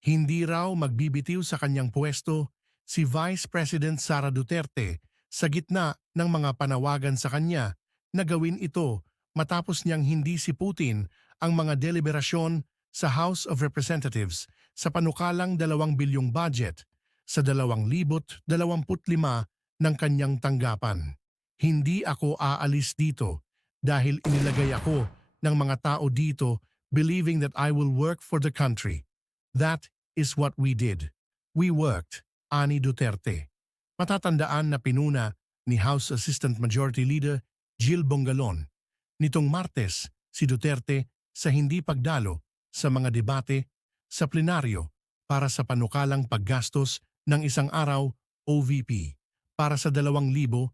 Hindi raw magbibitiw sa kanyang pwesto si Vice President Sara Duterte sa gitna ng mga panawagan sa kanya na gawin ito matapos niyang hindi siputin ang mga deliberasyon sa House of Representatives sa panukalang 2 bilyong budget sa 2025 ng kanyang tanggapan. Hindi ako aalis dito dahil inilagay ako ng mga tao dito believing that I will work for the country. That is what we did. We worked, ani Duterte. Matatandaan na pinuna ni House Assistant Majority Leader Jill Bongalon nitong Martes si Duterte sa hindi pagdalo sa mga debate sa plenaryo para sa panukalang paggastos ng isang araw OVP para sa 2025.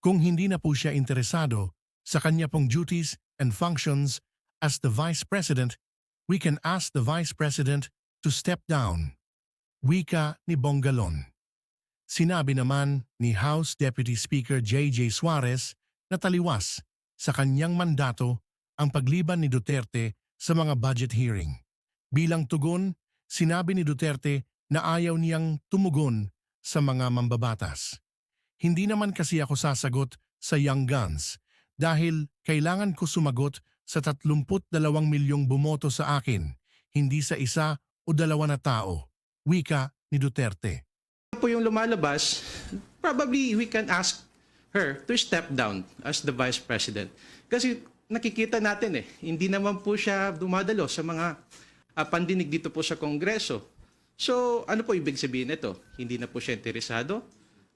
Kung hindi na po siya interesado sa kanya pong duties and functions as the Vice President, we can ask the Vice President to step down. Wika ni Bongalon. Sinabi naman ni House Deputy Speaker J.J. Suarez na taliwas sa kanyang mandato ang pagliban ni Duterte sa mga budget hearing. Bilang tugon, sinabi ni Duterte na ayaw niyang tumugon sa mga mambabatas. Hindi naman kasi ako sasagot sa Young Guns dahil kailangan ko sumagot sa 32 milyong bumoto sa akin, hindi sa isa o dalawa na tao. Wika ni Duterte. Po yung lumalabas, probably we can ask her to step down as the Vice President. Kasi nakikita natin hindi naman po siya dumadalo sa mga pandinig dito po sa Kongreso. So ano po ibig sabihin nito? Hindi na po siya interesado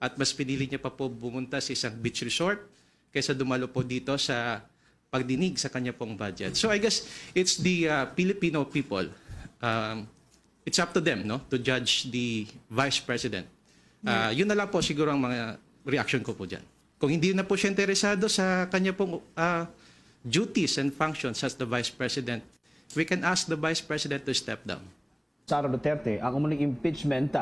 at mas pinili niya pa po bumunta sa isang beach resort kaysa dumalo po dito sa pagdinig sa kanya pong budget. So I guess it's the Filipino people. It's up to them to judge the Vice President. Yun na lang po siguro ang mga reaction ko po dyan. Kung hindi na po siya interesado sa kanya pong duties and functions as the Vice President, we can ask the Vice President to step down. Sara Duterte ang umuling impeachment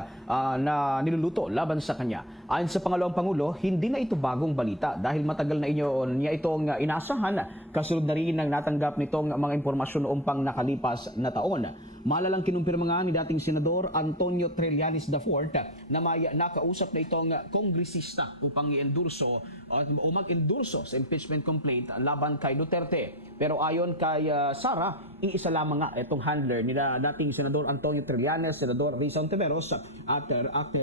na niluluto laban sa kanya. Ayon sa pangalawang Pangulo, hindi na ito bagong balita dahil matagal na niya itong inaasahan kasunod na rin ng natanggap nitong mga impormasyon noong pang nakalipas na taon. Malalang kinumpirma nga ni dating Senador Antonio Trillanes IV na may nakausap na itong kongresista upang i-endurso o mag-endurso sa impeachment complaint laban kay Duterte. Pero ayon kay Sara, iisa lamang nga itong handler ni dating Senador Antonio Trillanes, Senador Risa Ontiveros at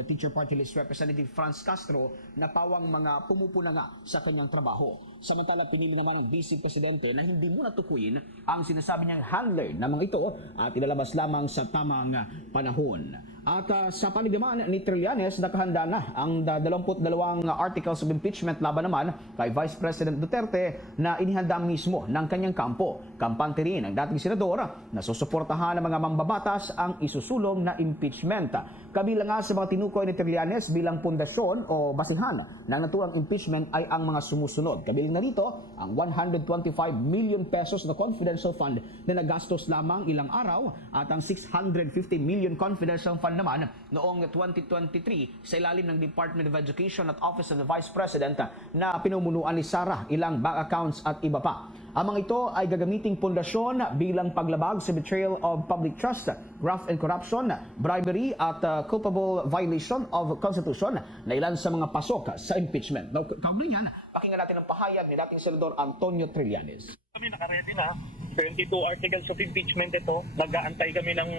Teacher Party List Representative Franz Castro na pawang mga pumupuna nga sa kanyang trabaho. Samantala, pinili naman ng Vice Presidente na hindi muna tukuyin ang sinasabi niyang handler na mga ito at ilalabas lamang sa tamang panahon. At sa panig naman ni Trillanes, nakahanda na ang 22 articles of impeachment laban naman kay Vice President Duterte na inihanda mismo ng kanyang kampo. Kampante rin ng dating senador na susuportahan ng mga mambabatas ang isusulong na impeachment. Kabilang nga sa mga tinukoy ni Trillanes bilang pundasyon o basihan ng naturang impeachment ay ang mga sumusunod. Kabilang narito ang 125 million pesos na confidential fund na nagastos lamang ilang araw at ang 650 million confidential fund naman noong 2023 sa ilalim ng Department of Education at Office of the Vice President na pinumunuan ni Sara, ilang bank accounts at iba pa. Ang mga ito ay gagamiting pundasyon bilang paglabag sa betrayal of public trust, graft and corruption, bribery at culpable violation of Constitution na ilan sa mga pasok sa impeachment. Kaugnay niyan, pakinggan natin ang pahayag ni dating Senador Antonio Trillanes. Kami nakaredy na, 22 articles of impeachment ito. Nag-aantay kami ng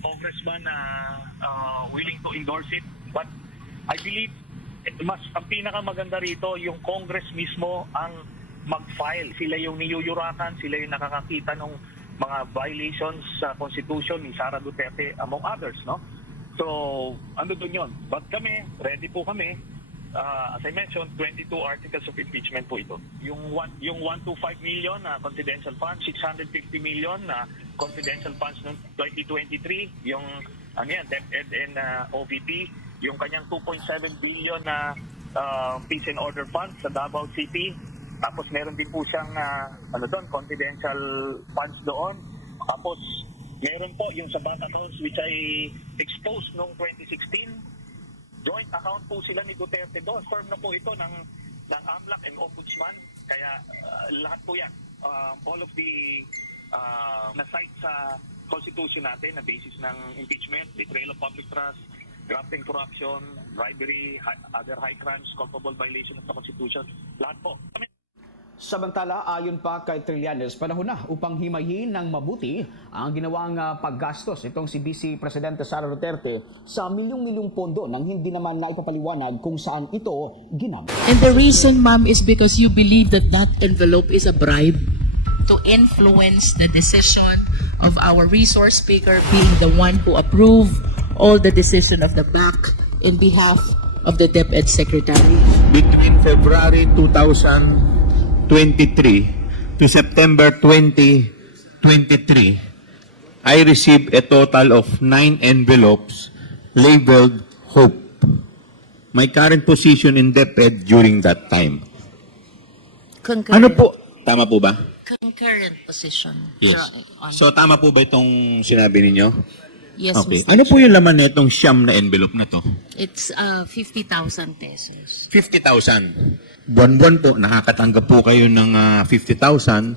congressman na willing to endorse it. But I believe ang pinakamaganda rito yung Congress mismo ang mag-file. Sila yung niyuyurakan, sila yung nakakakita ng mga violations sa Constitution ni Sara Duterte among others, no? So, ano doon yun? But kami, ready po kami. As I mentioned, 22 articles of impeachment po ito. Yung 125 million na confidential funds, 650 million na confidential funds noong 2023, yung DepEd and OVP, yung kanyang 2.7 billion na peace and order funds sa Davao City. Tapos meron din po siyang confidential funds doon. Tapos meron po yung sa bank accounts which I exposed noong 2016. Joint account po sila ni Duterte doon. Firm na po ito ng AMLAC and Ombudsman. Kaya lahat po yan. All of the na-cite sa Constitution natin na basis ng impeachment, betrayal of public trust, graft and corruption, bribery, other high crimes, culpable violation of the Constitution. Lahat po. Samantala, ayon pa kay Trillanes, panahon na upang himayin ng mabuti ang ginawang paggastos itong si Vice Presidente Sara Duterte sa milyong-milyong pondo nang hindi naman naipapaliwanag kung saan ito ginamit. And the reason, ma'am, is because you believe that that envelope is a bribe to influence the decision of our resource speaker being the one who approved all the decision of the BAC in behalf of the DepEd Secretary. Between February 2023 to September 2023, I received a total of 9 envelopes labeled Hope. My current position in DepEd during that time. Ano po? Tama po ba? Concurrent position. Yes. On- So tama po ba itong sinabi ninyo? yes, Okay. Mr. Ano po yung laman na itong siyam na envelope na to? It's 50,000 pesos. 50,000. Buwan-buwan po, nakakatanggap po kayo ng 50,000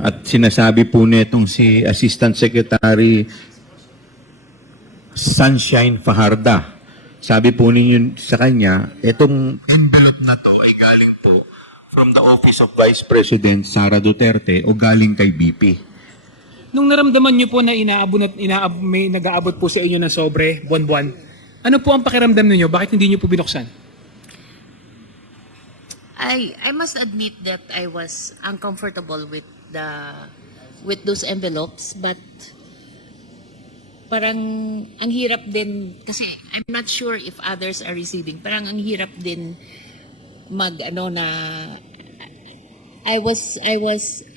at sinasabi po nitong si Assistant Secretary Sunshine Fajarda. Sabi po ninyo sa kanya, itong envelope na to ay galing po from the Office of Vice President Sara Duterte o galing kay BP. Nung naramdaman nyo po na may nag-aabot po sa inyo ng sobre, buwan-buwan, ano po ang pakiramdam ninyo? Bakit hindi nyo po binuksan? I must admit that I was uncomfortable with those envelopes, but parang ang hirap din kasi I'm not sure if others are receiving. Parang ang hirap din I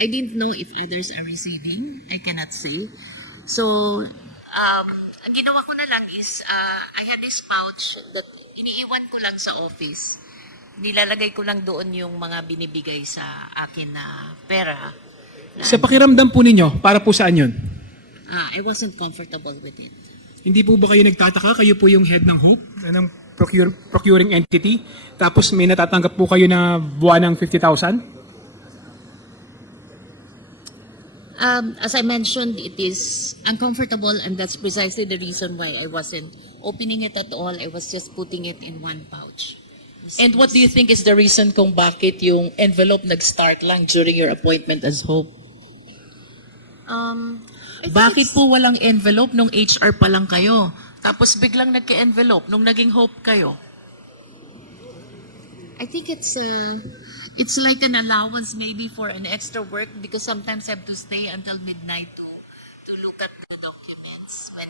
didn't know if others are receiving. I cannot say. So ang ginawa ko na lang is I had this pouch that iniiwan ko lang sa office. Nilalagay ko lang doon yung mga binibigay sa akin na pera. Sa pakiramdam po ninyo, para po saan yun? I wasn't comfortable with it. Hindi po ba kayo nagtataka? Kayo po yung head ng HOPE, ng procuring entity, tapos may natatanggap po kayo na buwan ng 50,000? As I mentioned, it is uncomfortable, and that's precisely the reason why I wasn't opening it at all. I was just putting it in one pouch. And what do you think is the reason kung bakit yung envelope nag-start lang during your appointment as Hope? I think Bakit it's- po walang envelope nung HR pa lang kayo? Tapos biglang nagka-envelope nung naging Hope kayo? I think it's like an allowance maybe for an extra work because sometimes I have to stay until midnight to look at the documents when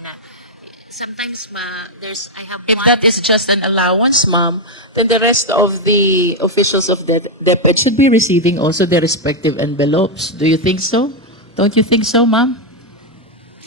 sometimes I have If one. that is just an allowance, ma'am, then the rest of the officials of the DepEd should be receiving also their respective envelopes. Do you think so? Don't you think so, ma'am?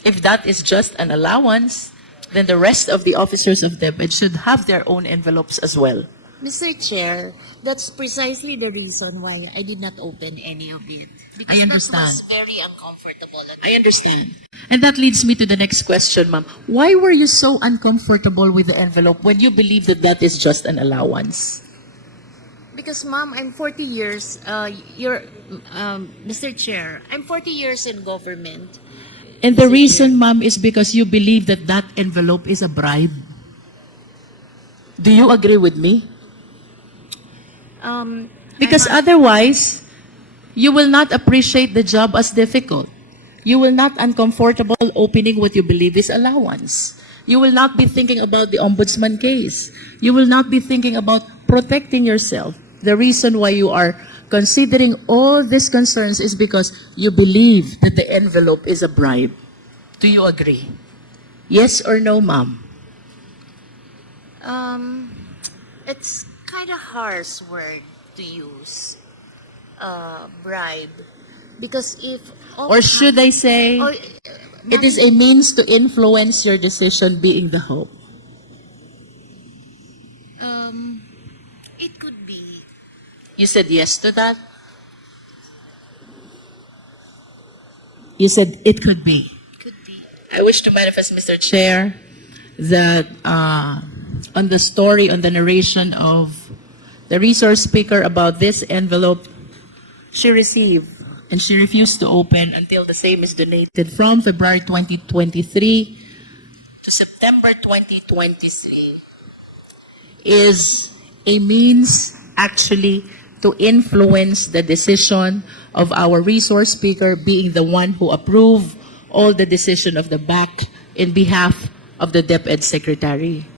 If that is just an allowance, then the rest of the officers of DepEd should have their own envelopes as well. Mr. Chair, that's precisely the reason why I did not open any of it. Because I understand. that was very uncomfortable. I understand. And that leads me to the next question, ma'am. Why were you so uncomfortable with the envelope when you believe that that is just an allowance? Because, Ma'am, I'm 40 years, Mr. Chair, I'm 40 years in government. And the reason, ma'am, is because you believe that that envelope is a bribe. Do you agree with me? Because otherwise, you will not appreciate the job as difficult. You will not uncomfortable opening what you believe is allowance. You will not be thinking about the ombudsman case. You will not be thinking about protecting yourself. The reason why you are considering all these concerns is because you believe that the envelope is a bribe. Do you agree? Yes or no, ma'am? It's kind of harsh word to use, bribe. Because if... Or should I say, Oh, it is a means to influence your decision being the hope? it could be. You said yes to that? You said it could be. Could be. I wish to manifest, Mr. Chair, that on the story, on the narration of the resource speaker about this envelope she received and she refused to open until the same is donated from February 2023 to September 2023 is a means actually to influence the decision of our resource speaker being the one who approved all the decision of the BAC in behalf of the DepEd Secretary.